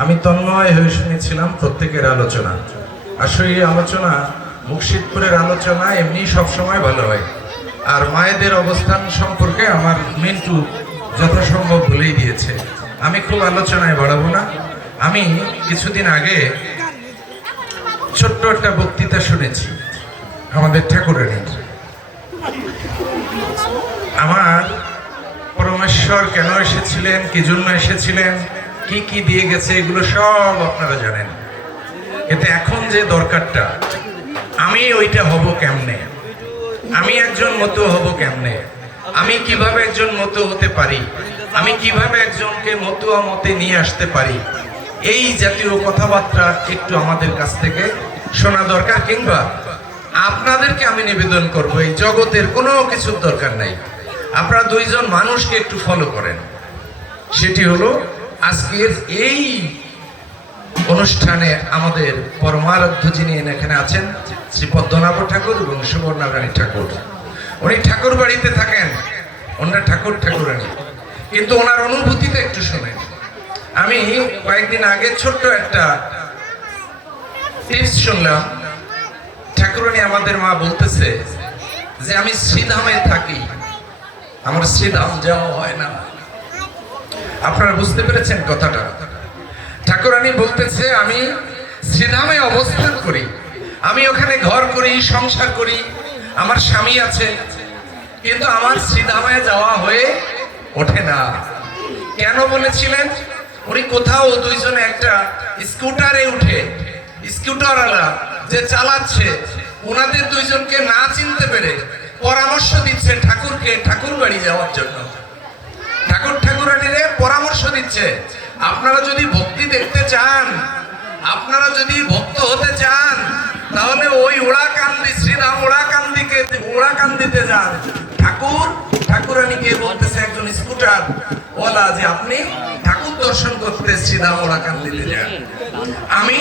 আমি তন্ময় হয়ে শুনেছিলাম প্রত্যেকের আলোচনা। আসলে এই আলোচনা, মুর্শিদপুরের আলোচনা এমনি সবসময় ভালো হয়। আর মায়েদের অবস্থান সম্পর্কে আমার মিন্টু যথাসম্ভব ভুলেই দিয়েছে। আমি খুব আলোচনায় বাড়াবো না। আমি কিছুদিন আগে ছোট্ট একটা বক্তৃতা শুনেছি আমাদের ঠাকুরের আমার পরমেশ্বর কেন এসেছিলেন, কি জন্য এসেছিলেন? কি কি দিয়ে গেছে এগুলো সব আপনারা জানেন। কিন্তু এখন যে দরকারটা, আমি ওইটা হব কেমনে? আমি একজন মতো হব কেমনে? আমি কীভাবে একজন মতো হতে পারি? আমি কীভাবে একজনকে মতুয়া মতে নিয়ে আসতে পারি? এই জাতীয় কথাবার্তা একটু আমাদের কাছ থেকে শোনা দরকার কিংবা আপনাদেরকে আমি নিবেদন করব, এই জগতের কোনো কিছুর দরকার নাই। আপনারা দুইজন মানুষকে একটু ফলো করেন। সেটি হলো আজকের এই অনুষ্ঠানে আমাদের পরমারাধ্য যিনি এখানে আছেন, শ্রী পদ্মনাভ ঠাকুর এবং সুবর্ণারানী ঠাকুর। উনি ঠাকুর বাড়িতে থাকেন ওনার ঠাকুর ঠাকুরানী। কিন্তু ওনার অনুভূতিটা একটু শোনেন। আমি কয়েকদিন আগে ছোট্ট একটা টিপস শুনলাম। ঠাকুরানী আমাদের মা বলতেছে যে, আমি শ্রীধামে থাকি। আমার শ্রীধাম যাওয়া হয় না। আপনারা বুঝতে পেরেছেন কথাটা। ঠাকুরানী বলতেছে, আমি শ্রীধামে অবস্থান করি। আমি ওখানে ঘর করি, সংসার করি। আমার স্বামী আছে। কিন্তু আমার শ্রীধামে যাওয়া হয়ে ওঠে না। কেন বলেছিলেন? উনি কোথাও দুইজনে একটা স্কুটারে উঠে, স্কুটারওয়ালা যে চালাচ্ছে ওনাদের দুইজনকে না চিনতে পেরে পরামর্শ দিচ্ছে ঠাকুরকে ঠাকুর বাড়ি যাওয়ার জন্য। দিচ্ছে। আপনারা যদি ভক্তি দেখতে চান, আপনারা যদি ভক্ত হতে চান, তাহলে ওই ওড়াকান্দি শ্রীরাম ওড়াকান্দিকে ওড়াকান্দিতে যান। ঠাকুর বলতেছে একজন স্কুটার যে আপনি ঠাকুর দর্শন করতে শ্রীরাম ওড়াকান্দিতে যান। আমি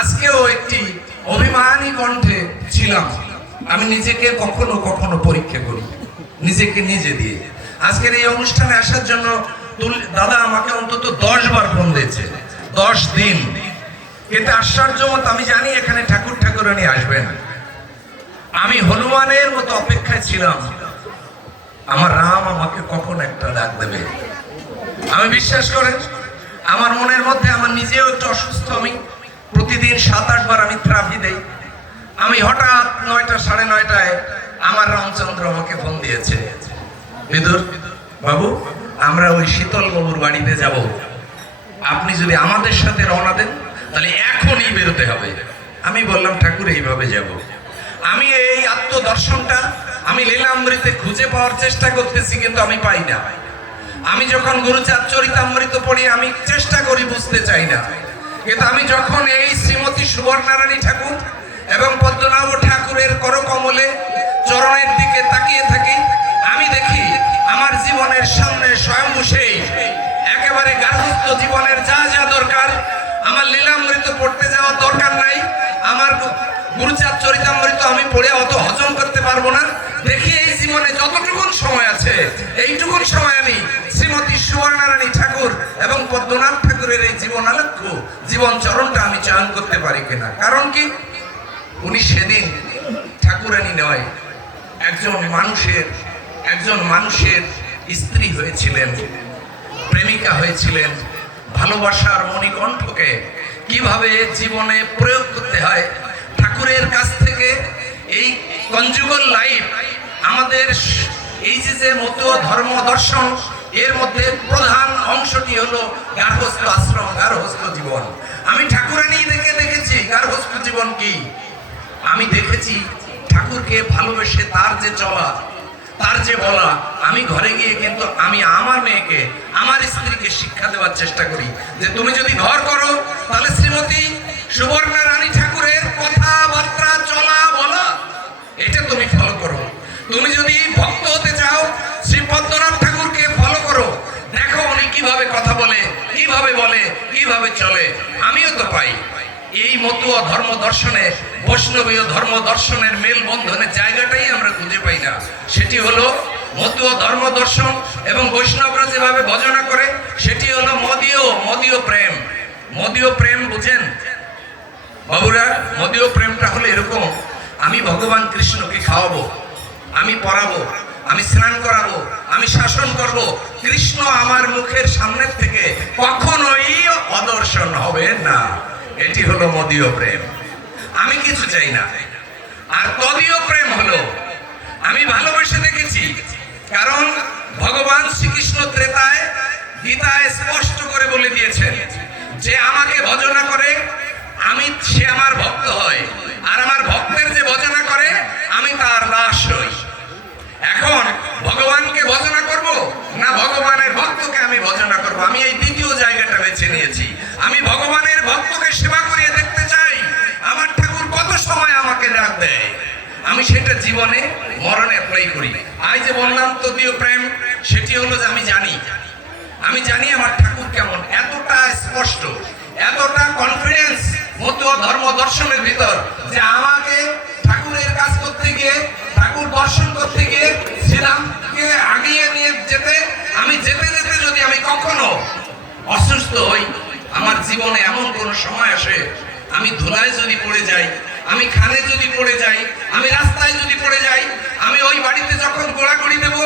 আজকেও একটি অভিমানী কণ্ঠে ছিলাম। আমি নিজেকে কখনো কখনো পরীক্ষা করি। নিজেকে নিজে দিয়ে। আজকের এই অনুষ্ঠানে আসার জন্য দাদা আমাকে অন্তত দশ বার ফোন দিয়েছে। দশ দিন। এতে আশ্চর্য মত, আমি জানি এখানে ঠাকুর ঠাকুরানি আসবেন। আমি হনুমানের মতো অপেক্ষায় ছিলাম। আমার রাম আমাকে কখন একটা ডাক দেবে? আমি বিশ্বাস করেন, আমার মনের মধ্যে, আমার নিজেও একটু অসুস্থ আমি। প্রতিদিন সাত আট বার আমি থেরাপি দেই। আমি হঠাৎ নয়টা, সাড়ে নয়টায় আমার রামচন্দ্র আমাকে ফোন দিয়েছে। বিদুর, বাবু আমরা ওই শীতল বাবুর বাড়িতে যাব। আপনি যদি আমাদের সাথে রওনা দেন, তাহলে এখনই বেরোতে হবে। আমি বললাম, ঠাকুর, এইভাবে যাব। আমি এই আত্মদর্শনটা আমি লীলামৃতে খুঁজে পাওয়ার চেষ্টা করতেছি, কিন্তু আমি পাই না। আমি যখন গুরুচার চরিতামৃত পড়ি, আমি চেষ্টা করি বুঝতে চাই না। কিন্তু আমি যখন এই শ্রীমতী সুবর্ণারানী ঠাকুর এবং পদ্মনাভ ঠাকুরের করকমলে চরণের দিকে তাকিয়ে থাকি জীবনের সামনে স্বয়ং সেই। একেবারে গার্হস্থ্য জীবনের যা যা দরকার, আমার লীলামৃত পড়তে যাওয়ার দরকার নাই। আমার গুরুচার চরিতামৃত আমি পড়ে অত হজম করতে পারব না। দেখি এই জীবনে যতটুকুন সময় আছে, এইটুকুন সময় আমি শ্রীমতী সুবর্ণারানী ঠাকুর এবং পদ্মনাথ ঠাকুরের এই জীবন আলক্ষ্য জীবন চরণটা আমি চয়ন করতে পারি কিনা। কারণ কি? উনি সেদিন ঠাকুরানী নয়, একজন মানুষের একজন মানুষের স্ত্রী হয়েছিলেন, প্রেমিকা হয়েছিলেন ভালোবাসার মণিকণ্ঠকে কীভাবে জীবনে প্রয়োগ করতে হয়, ঠাকুরের কাছ থেকে এই কনজুগাল লাইফ আমাদের এই যে মতো ধর্ম দর্শন, এর মধ্যে প্রধান অংশটি হলো গার্হস্থ আশ্রম, গার্হস্থ জীবন। আমি ঠাকুরানি দেখে দেখেছি, গার্হস্থ জীবন কি? আমি দেখেছি ঠাকুরকে ভালোবেসে তার যে চলা তার যে বলা, আমি ঘরে গিয়ে কিন্তু আমি আমার মেয়েকে, আমার স্ত্রীকে শিক্ষা দেওয়ার চেষ্টা করি। যে তুমি যদি ঘর করো, তাহলে শ্রীমতী সুবর্ণা রানী ঠাকুরের কথাবার্তা চলা বলা, এটা তুমি ফলো করো। তুমি যদি ভক্ত হতে চাও, শ্রী পদ্মনাথ ঠাকুরকে ফলো করো। দেখো উনি কীভাবে কথা বলে, কীভাবে বলে, কীভাবে চলে, আমিও তো পাই। এই মতুয়া ধর্ম দর্শনে, বৈষ্ণবীয় ধর্ম দর্শনের মেলবন্ধনের জায়গাটাই আমরা খুঁজে পাই না। সেটি হলো মতুয়া ধর্ম দর্শন এবং বৈষ্ণবরা যেভাবে ভজনা করে, সেটি হলো মদীয় মদীয় প্রেম। মদীয় প্রেম বুঝেন? বাবুরা, মদীয় প্রেমটা হলো এরকম, আমি ভগবান কৃষ্ণকে খাওয়াবো, আমি পড়াবো, আমি স্নান করাবো, আমি শাসন করব, কৃষ্ণ আমার মুখের সামনের থেকে কখনোই অদর্শন হবে না। এটি হলো মদীয় প্রেম। আমি কিছু চাই না। আর তদীয় প্রেম হলো, আমি ভালোবেসে দেখেছি, কারণ ভগবান শ্রীকৃষ্ণ ত্রেতায় গীতায় স্পষ্ট করে বলে দিয়েছেন, যে আমাকে ভজনা করে, আমি, সে আমার ভক্ত হয়। আর আমার ভক্তের যে ভজনা করে, আমি তার দাস হই। এখন ভগবানকে ভজনা করব, না ভগবানের ভক্তকে আমি ভজনা করব? আমি এই দ্বিতীয় জায়গাটা বেছে নিয়েছি। আমি ভগবানের আমি সেটা জীবনে, মরণে অ্যাপ্লাই করি। আজ যে বললাম তদীয় প্রেম, সেটি হলো যে আমি জানি। আমি জানি আমার ঠাকুর কেমন। এতটা স্পষ্ট, এতটা কনফিডেন্স মতো ধর্ম দর্শনের ভিতর যে আমাকে ঠাকুরের কাজ করতে গিয়ে, ঠাকুর দর্শন করতে গিয়ে শ্রীরামকে আগিয়ে নিয়ে যেতে, আমি যেতে যেতে যদি আমি কখনো অসুস্থ হই, আমার জীবনে এমন কোন সময় আসে, আমি ধুলায় যদি পড়ে যাই আমি খানে যদি পড়ে যাই, আমি রাস্তায় যদি পড়ে যাই, আমি ওই বাড়িতে যখন গোড়াগড়ি দেব,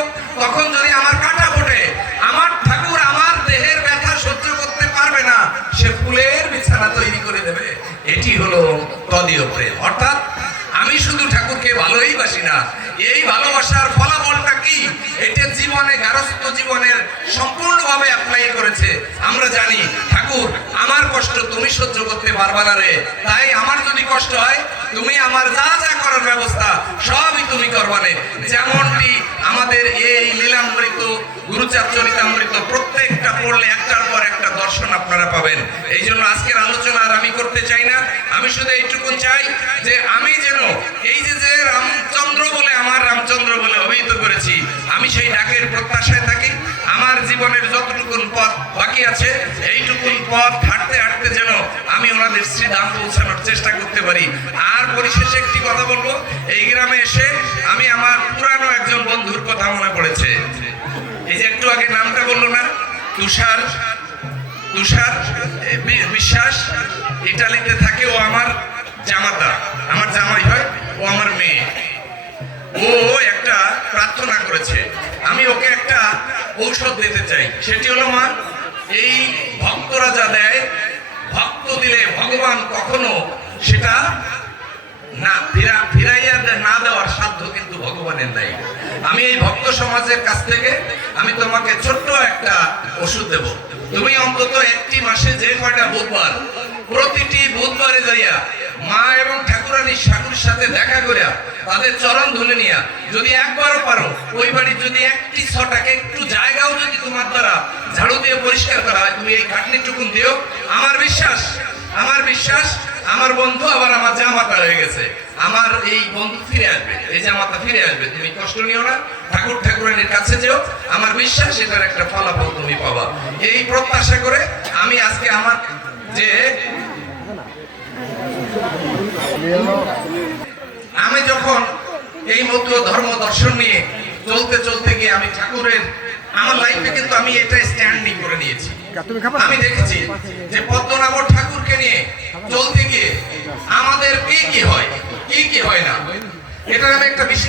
তখন যদি আমার কাটা ফোটে, আমার ঠাকুর আমার দেহের ব্যথা সহ্য করতে পারবে না, সে ফুলের বিছানা তৈরি করে দেবে। এটি হলো তদীয় প্রেম। অর্থাৎ আমি শুধু ঠাকুরকে ভালোই বাসি না, এই ভালোবাসার ফলাফলটা কি? এটা জীবনে গারস্থ জীবনের সম্পূর্ণভাবে অ্যাপ্লাই করেছে। আমরা জানি আমার কষ্ট তুমি সহ্য করতে পারবা না রে। তাই আমার যদি কষ্ট হয়, তুমি আমার যা যা করার ব্যবস্থা সবই তুমি করবানে যেমনটি আমাদের এই লীলামৃত গুরুচার চরিতামৃত প্রত্যেকটা পড়লে একটার পর একটা দর্শন আপনারা পাবেন। এই জন্য আজকের আলোচনা আর আমি করতে চাই না। আমি শুধু এইটুকু চাই যে আমি যেন এই যে যে রামচন্দ্র বলে আমার রামচন্দ্র বলে অভিহিত করেছি, আমি সেই ডাকের প্রত্যাশায় থাকি। আমার জীবনের যতটুকুন পথ বাকি আছে, এইটুকুন পথ হাঁটতে হাঁটতে যেন আমি ওনাদের শ্রীধাম পৌঁছানোর চেষ্টা করতে পারি। আর পরিশেষে একটি কথা বলব, এই গ্রামে এসে আমি আমার পুরানো একজন বন্ধুর কথা মনে পড়েছে। এই যে একটু আগে নামটা বলল না? তুষার তুষার বিশ্বাস, ইটালিতে থাকে ও আমার জামাতা। আমার জামাই হয়, ও আমার মেয়ে। ও একটা প্রার্থনা করেছে, আমি ওকে একটা ঔষধ দিতে চাই। সেটি হলো মা, এই ভক্তরা যা দেয় ভগবান কখনো সেটা না, ফিরা, ফিরাইয়া না দেওয়ার সাধ্য কিন্তু ভগবানের নাই। আমি এই ভক্ত সমাজের কাছ থেকে আমি তোমাকে ছোট্ট একটা ওষুধ দেব। তুমি অন্তত একটি মাসে যে কয়টা বুধবার, প্রতিটি বুধবারে যাইয়া মা এবং ঠাকুরানী ঠাকুর সাথে দেখা করিয়া তাদের চরণ ধুলে নিয়া, যদি একবারও পারো, ওই বাড়ির যদি একটি ছটাকে একটু জায়গাও যদি তোমার দ্বারা ঝাড়ু দিয়ে পরিষ্কার করা হয়, তুমি এই খাটনিটুকুন দিও। আমার বিশ্বাস আমার বিশ্বাস, আমার বন্ধু আবার আমার জামাতা হয়ে গেছে। আমার এই বন্ধু ফিরে আসবে। এই জামাতা ফিরে আসবে। তুমি কষ্ট নিও না। ঠাকুর ঠাকুরানির কাছে যেও। আমার বিশ্বাস, এটার একটা ফলাফল তুমি পাবা। এই প্রত্যাশা করে আমি আজকে আমার যে আমি যখন এই মতো ধর্ম দর্শন নিয়ে চলতে চলতে গিয়ে আমি ঠাকুরের, আমার লাইফে কিন্তু আমি এটা স্ট্যান্ডিং করে নিয়েছি। আমি দেখেছি যে পদ্মনাভর ঠাকুরকে নিয়ে চলতে গিয়ে আমাদের কি কি হয়? কি কি হয় না? এটা আমি একটা বিশেষ